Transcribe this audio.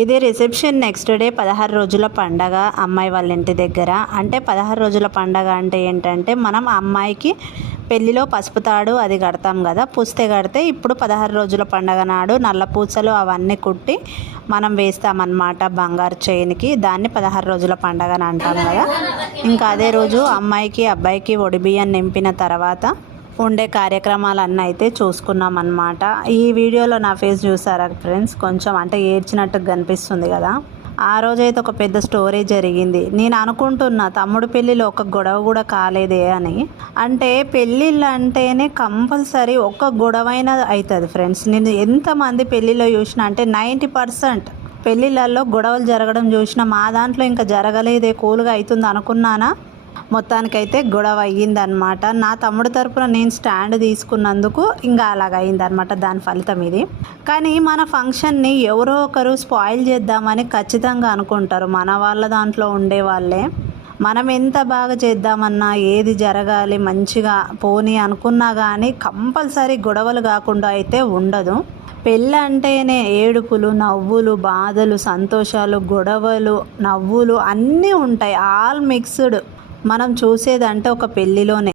ఇది reception next day 16 రోజుల పండగ అమ్మాయి వాళ్ళ ఇంటి దగ్గర. అంటే 16 రోజుల పండగ అంటే ఏంటంటే మనం అమ్మాయికి పెళ్ళిలో పసుపు తాడు అది కడతాం కదా, పుస్తే కడితే ఇప్పుడు 16 రోజుల పండగ నాడు నల్ల పూసలు అవన్నీ కుట్టి మనం వేస్తామన్నమాట బంగారు చైన్కి. దాన్ని 16 రోజుల పండగ అని అంటాం కదా. ఇంకా అదే రోజు అమ్మాయికి అబ్బాయికి ఒడిబియ్యం నింపిన తర్వాత ఉండే కార్యక్రమాలన్నీ అయితే చూసుకున్నాం అన్నమాట. ఈ వీడియోలో నా ఫేస్ చూసారా ఫ్రెండ్స్, కొంచెం అంటే ఏడ్చినట్టు కనిపిస్తుంది కదా. ఆ రోజైతే ఒక పెద్ద స్టోరీ జరిగింది. నేను అనుకుంటున్నా తమ్ముడు పెళ్ళిలో ఒక గొడవ కూడా కాలేదే అని. అంటే పెళ్ళిళ్ళు అంటేనే కంపల్సరీ ఒక గొడవైనా అవుతుంది ఫ్రెండ్స్. నేను ఎంతమంది పెళ్ళిలో చూసినా అంటే 90% పెళ్ళిళ్ళల్లో గొడవలు జరగడం చూసిన, మా దాంట్లో ఇంకా జరగలేదే కూల్గా అవుతుంది అనుకున్నానా, మొత్తానికైతే గొడవ అయ్యిందనమాట. నా తమ్ముడు తరపున నేను స్టాండ్ తీసుకున్నందుకు ఇంకా అలాగ అయిందనమాట. దాని ఫలితం ఇది. కానీ మన ఫంక్షన్ని ఎవరో ఒకరు స్పాయిల్ చేద్దామని ఖచ్చితంగా అనుకుంటారు, మన వాళ్ళ దాంట్లో ఉండే వాళ్ళే. మనం ఎంత బాగా చేద్దామన్నా, ఏది జరగాలి మంచిగా పోనీ అనుకున్నా కానీ కంపల్సరీ గొడవలు కాకుండా అయితే ఉండదు. పెళ్ళి అంటేనే ఏడుపులు, నవ్వులు, బాధలు, సంతోషాలు, గొడవలు, నవ్వులు అన్నీ ఉంటాయి, ఆల్ మిక్స్డ్. మనం చూసేదంటే ఒక పెళ్ళిలోనే